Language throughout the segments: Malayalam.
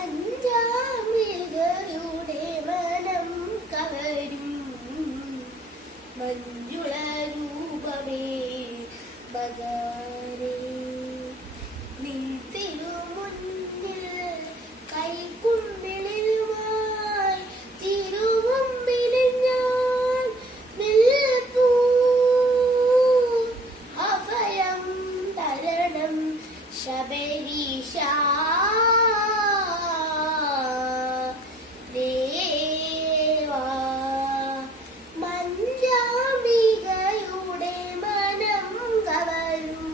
മഞ്ചാമൃഗരുടെ മനം കവരും മഞ്ജുള രൂപമേ ഭഗവാനേ, നിൻ തിരുമുന്നിൽ കൈക്കുമ്പിളിലുമായി തിരുമുമ്പിലിൽ ഞാൻ നിൽപ്പൂ. അഭയം തരണം ശബരീശ ദേവാ, മഞ്ചാംബികയുടെ മനം കവരും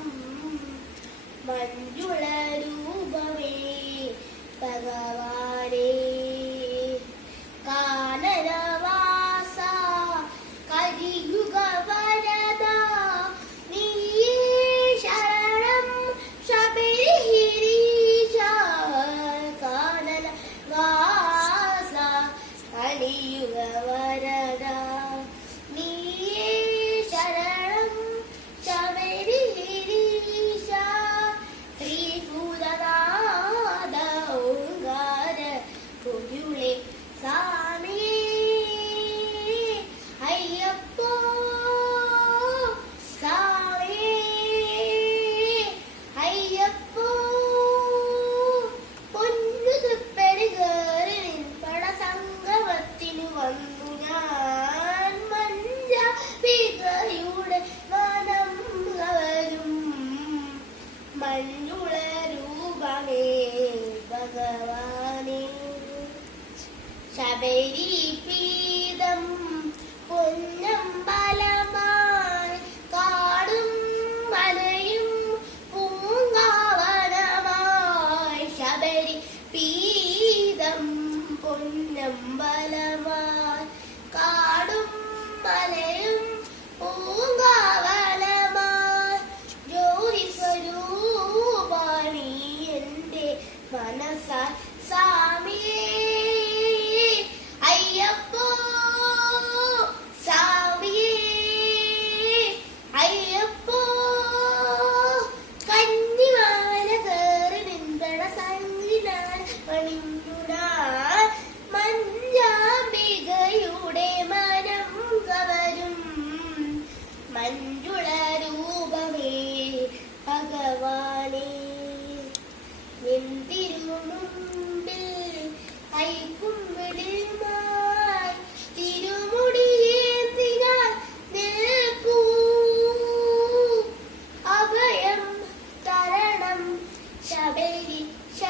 മഞ്ജുള രൂപമേ ഭഗവാനേ, കാനനവാസ കലിയുഗ വരദ നീയേ ശരണം ശബരിഗിരീശ. കാനനവാസ കലിയുഗ വരദ നീയേ ശരണം ശബരിഗിരീശ. ശ്രീഭൂതനാഥ ഓങ്കാര പൊരുളെ സ്വാമിയേ അയ്യപ്പോ സ്വാമിയേ അയ്യപ്പോ. പൊന്നു തൃപ്പടികേറി നിൻപട സംഗമത്തിനു വന്നു ഞാൻ മഞ്ചാംബികയുടെ മനം കവരും മഞ്ജുള രൂപമേ ഭഗവാനേ. ശബരി പീഠം പൊന്നമ്പലമായി കാടും മലയും പൂങ്കാവനമായി. ശബരി പീഠം പൊന്നമ്പലമായി കാടും മലയും പൂങ്കാവനമായി. ജ്യോതി സ്വരൂപാണി എന്റെ മനസ്സാൽ സ്വാമിയേ അയ്യപ്പോ സ്വാമിയേ അയ്യപ്പോ. കന്നിമാല കേറി നിൻപട സംഗിനാൽ പണിഞ്ഞു ഞാൻ മഞ്ചാംബികയുടെ മനം കവരും മഞ്ജുള രൂപമേ ഭഗവാനേ, നിൻ തിരുമുമ്പിൽ കൈക്കുമ്പിളിലുമായി തിരുമുടിയേന്തി ഞാൻ നിൽപ്പൂ. അഭയം തരണം ശബരീശ